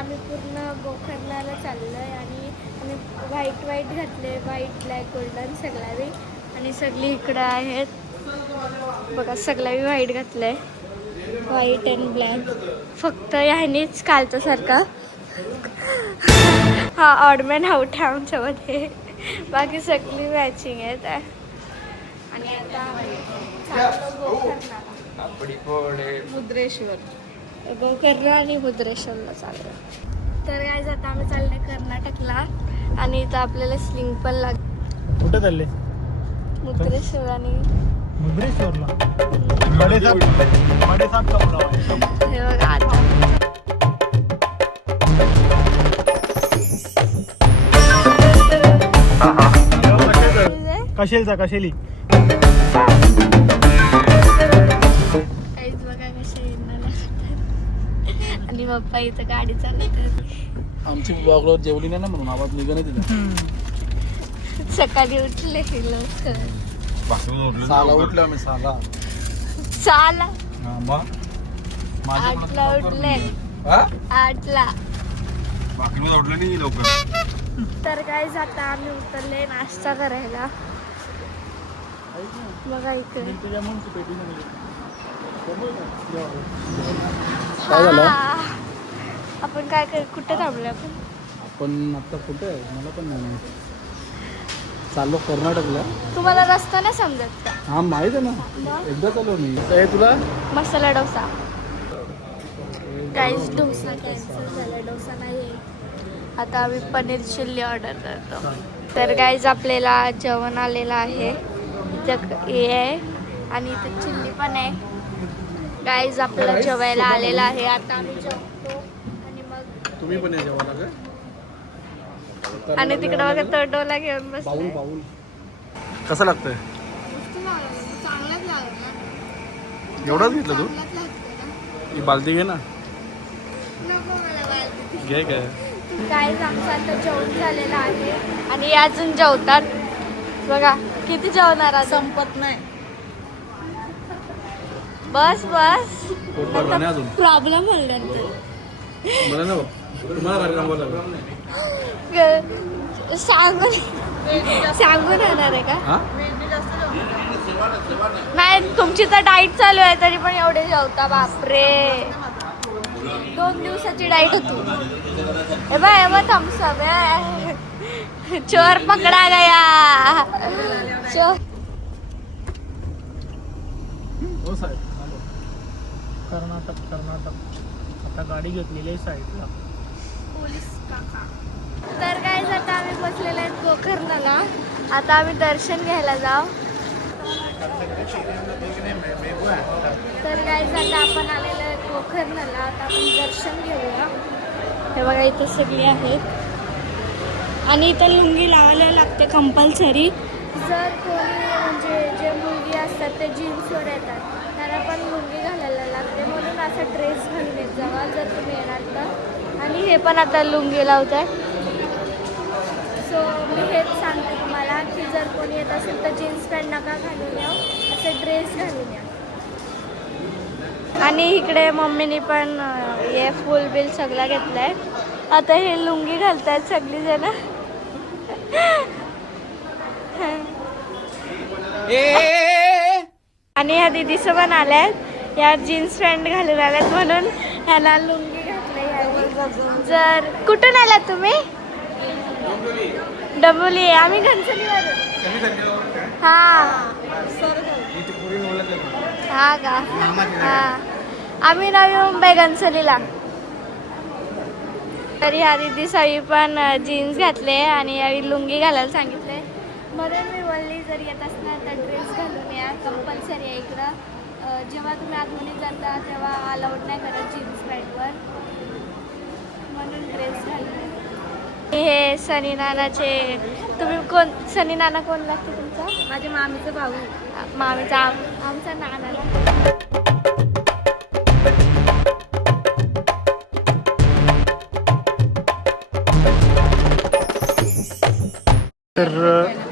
आम्ही पूर्ण गोकर्णाला चाललोय आणि आम्ही व्हाईट घातले, व्हाईट ब्लॅक गोल्डन सगळ्यावी आणि सगळी इकडं आहेत बघा, सगळ्यावी व्हाईट घातलंय, व्हाईट अँड ब्लॅक. फक्त ह्यानेच कालच्यासारखा हा ऑडमॅन आउट आहे आमच्यामध्ये, बाकी सगळी मॅचिंग आहेत. आणि आता चाललो गोकर्ण आणि मुद्रेश्वरला चाललो. तर काय आता आम्ही चाललोय कर्नाटकला आणि इथं आपल्याला स्लिंग पण लागेल. कुठे चालले? मुद्रेश्वर आणि मुद्रेश्वरला. हे बघा आता कशेलचा कशेली काहीच बघा कशा येणार आणि पप्पा इथं गाडी चालवतात. आमची ब्लॉगवर जेवली नाही ना म्हणून आवाज निघाला तिला. सकाळी उठले लवकर, 6ला उठलो आम्ही 6ला. 6ला मग 8ला उठले, 8ला. उठलं नाही लवकर. तर काय आता आम्ही उतरले नाश्ता करायला. बघा इकडे काय झालं? आपण काय कुठे थांबलो आपण? आपण आता कुठे आहे मला पण नाही माहिती. चाललो कर्नाटकला. तुम्हाला रस्ता नाही समजत का? हा माहित आहे ना, एकदा चाललो मी. तुला मसाला डोसा. काहीच डोसा कॅन्सल झाला, डोसा नाही आहे. आता आम्ही पनीर चिल्ली ऑर्डर करतो. तर गाईज आपल्याला जेवण आलेलं आहे, इथं हे आहे आणि इथं चिल्ली पण आहे. गाईज आपल्याला जेवायला आलेलं आहे. आता आम्ही जेवतो आणि मग तुम्ही पण या जेवायला काय? आणि तिकडे बघा तडोला घेऊन बाऊल बसले. बाऊल कसं लागतंय? चांगलाच लागला. एवढंच घेतलं तू? ही बालदी घे ना. नको मला बालदी. घे काय. गाईज आमचं आता जेवण झालेलं आहे आणि अजून जेवतात. बघा किती जेवणार आज, संपत नाही. बस बस पोट भरलं नाही अजून. प्रॉब्लेम होईल मला ना तुम्हाला कार्यक्रम बोला. सांगून येणार आहे का? हा नाही, तुमची तर डाईट चालू आहे तरी पण एवढे जेवता, बापरे. 2 दिवसाची डाईट होती. हे बाय थम्सअप चोर पकडा गया. चोर. हो साहेब. कर्नाटक आता गाडी घेतलेली आहे साईडला. पोलीस काका. तर काय आता आम्ही बसलेले आहेत गोकर्णाला. आता आम्ही दर्शन घ्यायला जाऊ. तर काय आता आपण आलेलो आहे गोकर्णाला. आता आपण दर्शन घेऊया. हे बघा इथे सगळे आहेत आणि इथं लुंगी लावायला लागते कंपल्सरी. जर कोणी म्हणजे जे मुलगी असतात ते जीन्सवर येतात त्यांना पण लुंगी घालायला लागते, म्हणून असा ड्रेस घालून येत जावा जर तुम्ही येणार तर. आणि हे पण आता लुंगी लावतात. सो मी हेच सांगते तुम्हाला की जर कोणी येत असेल तर जीन्स पॅन्ट नका घालून या, असे ड्रेस घालून या. आणि इकडे मम्मीने पण हे फुल बिल सगळं घेतलंय. आता हे लुंगी घालतात सगळीजण. आणि ह्या दिदीचं पण आल्यात, या जीन्स पॅन्ट घालून आल्यात म्हणून ह्याला लुंगी घातली. जर कुठून आलात तुम्ही? डबोली. आम्ही घनसोलीवरून. हा का? हा, आम्ही नवी मुंबई घनसोलीला. तरी ह्या दिदी सई पण जीन्स घातले आणि यावी लुंगी घालायला सांगितले, म्हणून मी बोलली जर येत असणार तर ड्रेस घालून या, कंपल्सरी आहे इकडं. जेव्हा तुम्ही आतमध्ये जाता तेव्हा अलाउड नाही करत जीन्स पॅन्टवर, म्हणून ड्रेस घालून. हे सनी नानाचे. तुम्ही कोण? सनी नाना कोण लागते तुमचा? माझ्या मामीचा भाऊ. मामीचा आमचा नाना. तर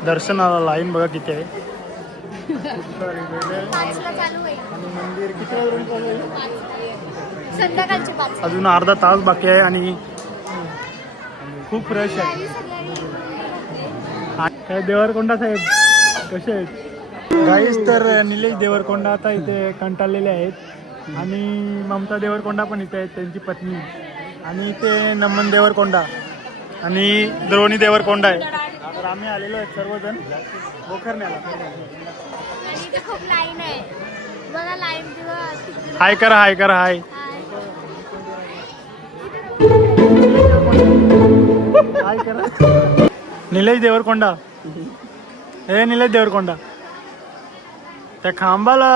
दर्शनाला लाईन बघा किती आहे. 5ला चालू होईल. आणि मंदिर किती वाजून चालू आहे? संध्याकाळचे 5. अजून अर्धा तास बाकी आहे आणि खूप फ्रेश आहे. गावी सगळ्यांनी काय देवरकोंडा साहेब कसे आहेत गाईस? तर निलेश देवरकोंडा आता इथे कंटाळलेले आहेत आणि ममता देवरकोंडा पण इथे आहेत, त्यांची पत्नी. आणि इथे नमन देवरकोंडा आणि द्रोणी देवरकोंडा आहे. तर आम्ही आलेलो आहेत सर्वजण गोकर्ण्याला. आणि इथे खूप लाईन आहे बघा. लाईन हाय करा, हाय करा, हाय. हाय करा. निलेश देवरकोंडा, हे निलेश देवरकोंडा. त्या खांबाला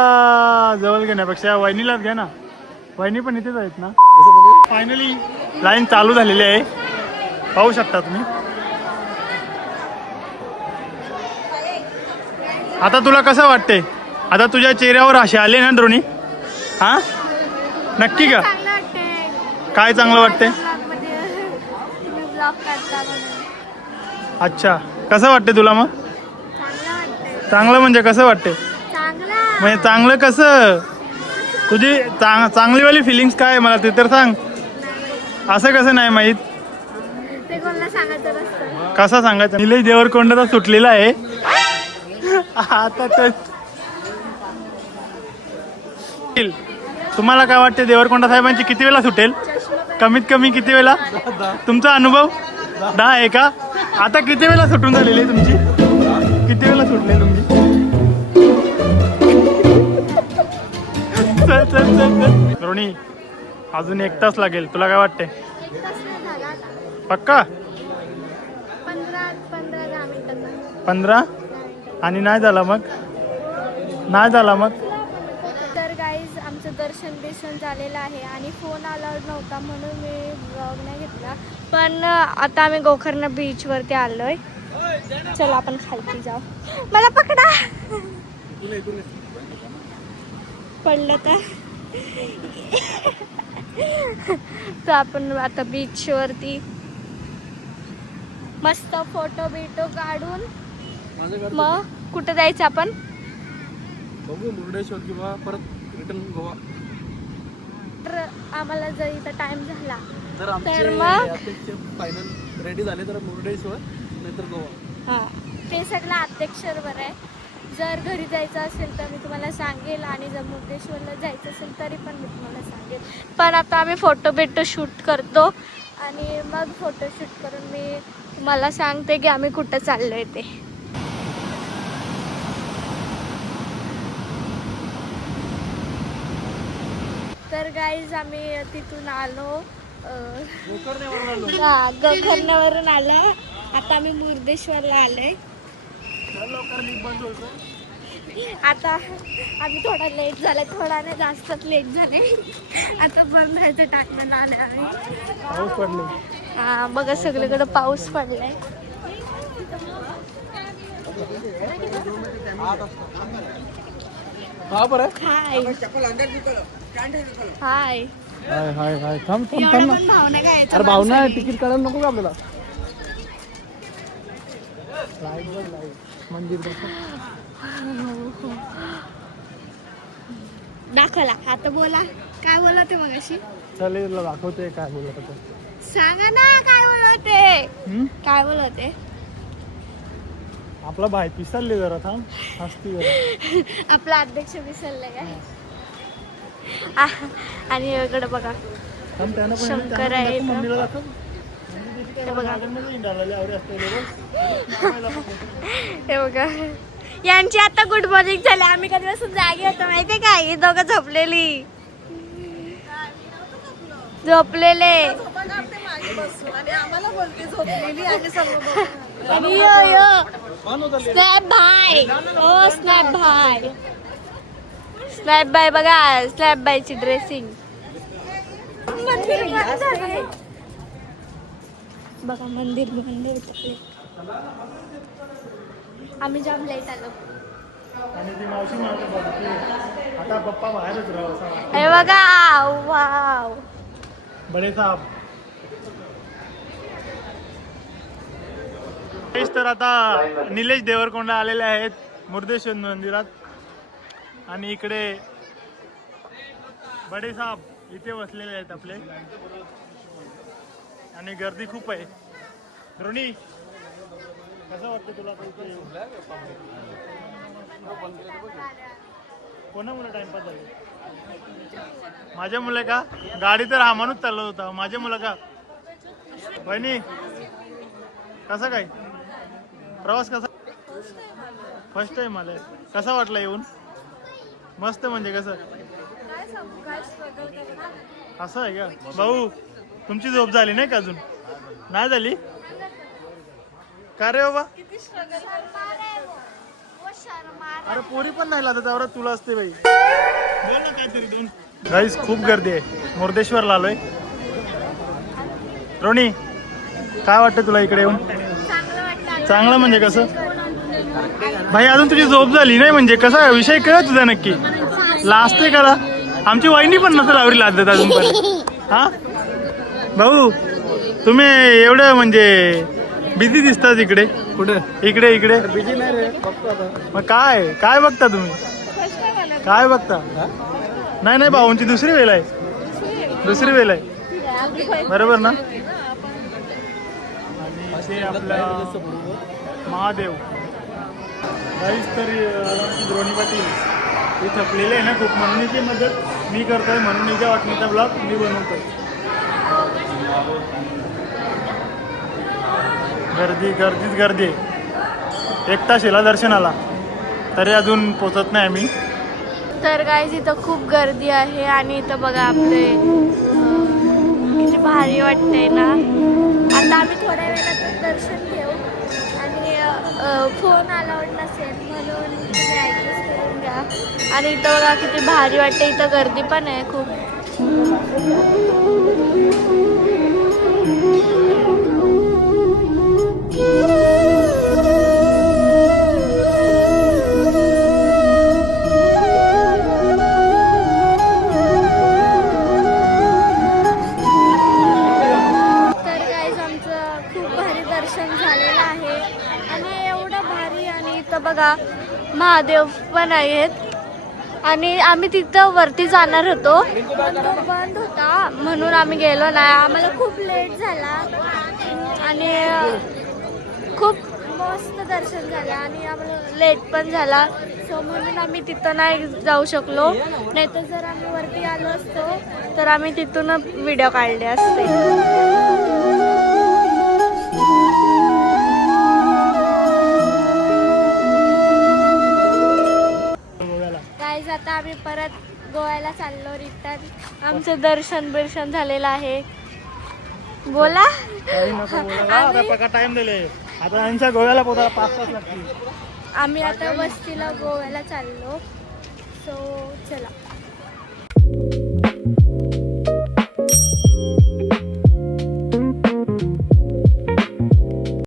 जवळ घेण्यापेक्षा वहिनीलाच घ्या ना. वहिनी पण इथेच आहेत ना. फायनली लाईन चालू झालेली आहे, पाहू शकता तुम्ही. आता तुला कसं वाटते? आता तुझ्या चेहऱ्यावर असे आले ना द्रोणी? हा नक्की का? चांगलं वाटतंय. काय चांगलं वाटते? ब्लॉग करता म्हणून. अच्छा, कसं वाटते तुला मग? चांगलं वाटतंय. चांगलं म्हणजे कसं वाटते? चांगलं म्हणजे चांगलं कसं? तुझी चांगलीवाली फिलिंग्स काय मला ते तर सांग. असं कसं नाही माहीत? ते कोणाला सांगायचं नसतं. कसा सांगायचं? निलेश देवरकोंडाचा सुटलेला आहे आता तर. तुम्हाला काय वाटते देवरकोंडा साहेबांची किती वेळा सुटेल? कमीत कमी किती वेळा? तुमचा अनुभव 10 आहे का? आता किती वेळा सुटून झालेली आहे तुमची? किती वेळा सुटले तुमची? चल चल चल चल द्रोणी, अजून 1 तास लागेल. तुला काय वाटते? 1 तास नाही झाला आता. पक्का? 15-10 मिनिटाचा. 15 आणि नाही झाला मग? नाही झाला मग? तर गाईज आमचं दर्शन झालेलं आहे आणि फोन अलाउड नव्हता म्हणून मी ब्लॉग नाही घेतला. पण आता आम्ही गोकर्ण बीचवरती आलोय. चला आपण खालती जाऊ. मला पकडा. पडलं तर आपण आता बीचवरती मस्त फोटो बिटो काढून मग कुठं जायचं आपण? बघू मुर्डेश्वर किंवा परत रिटर्न गोवा. तर आम्हाला जर इथं टाइम झाला जर तर आमचे मग फायनल रेडी झाले तर मुर्डेश्वर नाहीतर गोवा. हां, ते सगळं अध्यक्षरवर आहे. जर घरी जायचं असेल तर मी तुम्हाला सांगेल आणि जर मुर्डेश्वरला जायचं असेल तरी पण मी तुम्हाला सांगेल. पण आता आम्ही फोटो शूट करतो आणि मग फोटोशूट करून मी तुम्हाला सांगते की आम्ही कुठं चाललो आहे ते. तर गाईज आम्ही तिथून आलो गोकर्ण्यावरून आलो. आता आम्ही मुर्डेश्वरला आलोय. आता आम्ही थोडा लेट झालाय, थोडा नाही जास्तच लेट झाले. आता बंद व्हायचं टाकलं आले आम्ही. पाऊस पडले. हा बघा सगळीकडे पाऊस पडलाय. हा बरं. हाय हाय हाय हाय हाय थांब थांब एवढं थांब ना. पण भावना काय? अरे भावना तिकीट काढायला नको का आपल्याला? मंदिर दाखवला. आता बोला काय बोलत ते मग अशी चालेल, दाखवते काय बोलत होतं. सांगा ना काय बोलते? काय बोलते? आपला भाई पिसलले जरा, थांब हसती जरा. आपला अध्यक्ष विसरलाय काय? आणि इकडे बघा थांब, त्यानं पण शंकर आहे इथं. मम्मीला दाखव. हे बघा आवडे असते हे बघा यांची आता गुड मॉर्निंग झाली. आम्ही कधीपासून जागी होतो माहितीये का? ही दोघं झोपलेली आणि स्नॅप भाई. ओ स्नॅप भाई, स्नॅप बाय बघा. स्नॅप बायची ड्रेसिंग बघा. मंदिर आम्ही जाम लेट आलो. आणि ती मावशी म्हणते बघ की आता पप्पा बाहेरच राहू असा. हे बघा वाव बडे साहेब. तर आता निलेश देवरकोंडा आलेले आहेत मुर्डेश्वर मंदिरात आणि इकडे बडे साहेब इथे बसलेले आहेत आपले आणि गर्दी खूप आहे. द्रोणी कसं वाटतं तुला आता इथे येऊन? कोणामुळे टाइमपास झाले? माझ्या मुलं का? गाडी तर हा माणूस चालवत होता. माझ्या मुलं का? बहिणी कसा काय प्रवास कसा? फर्स्ट टाइम आलाय. कसा वाटला येऊन? मस्त. म्हणजे कसं असं आहे का? भाऊ तुमची झोप झाली नाही का अजून? नाही झाली का रे बाबा? अरे पोरी पण नाही लागत त्यावर तुला असते बाई. बोल ना काहीतरी दोन. गाईस खूप गर्दी आहे. मुर्देश्वरला आलोय. रोणी काय वाटतं तुला इकडे येऊन? चांगलं म्हणजे कसं? भाई अजून तुझी झोप झाली नाही म्हणजे कसा विषय कळ तुझा नक्की? लाजते का? आमची वहिनी पण नसेल आवरी लाजत अजूनपर्यंत. हा भाऊ तुम्ही एवढं म्हणजे बिझी दिसतात इकडे. कुठे इकडे इकडे बिझी नाही रे, बघतो आता. मग काय काय बघता तुम्ही? काय बघता? नाही नाही भाऊंची दुसरी वेळ आहे. दुसरी वेळ आहे बरोबर ना? आणि ते आपला महादेव काहीच तरी द्रोणी पाटील हे थकलेले आहे ना खूप, म्हणून इथे मदत मी करतोय. म्हणून इथे वाटणीचा ब्लॉग मी बनवतोय. गर्दी गर्दीच गर्दी आहे. 1 तास येला दर्शनाला तरी अजून पोचत नाही आम्ही. तर गाईज इथं खूप गर्दी आहे आणि इथं बघा आपले किती भारी वाटतंय ना. आता आम्ही थोड्या वेळात दर्शन घेऊ आणि फोन अलाउड नसेल म्हणून तुम्ही ॲडजस्ट करून घ्या. आणि इथं बघा किती भारी वाटतं. इथं गर्दी पण आहे खूप. बघा महादेव पण आहेत आणि आम्ही तिथं वरती जाणार होतो पण तो बंद होता म्हणून आम्ही गेलो नाही. आम्हाला खूप लेट झाला आणि खूप मस्त दर्शन झालं आणि आम्हाला लेट पण झाला. सो म्हणून आम्ही तिथं नाही जाऊ शकलो. नाहीतर जर आम्ही वरती आलो असतो तर आम्ही तिथून व्हिडिओ काढले असते. आता आम्ही परत गोव्याला चाललो रिटर्न. आमचं दर्शन झालेलं आहे. बोला टाइम दिले आता यांच्या गोव्याला पोहोचायला 5 तास लागतील. आम्ही आता वस्तीला गोव्याला चाललो. सो चला.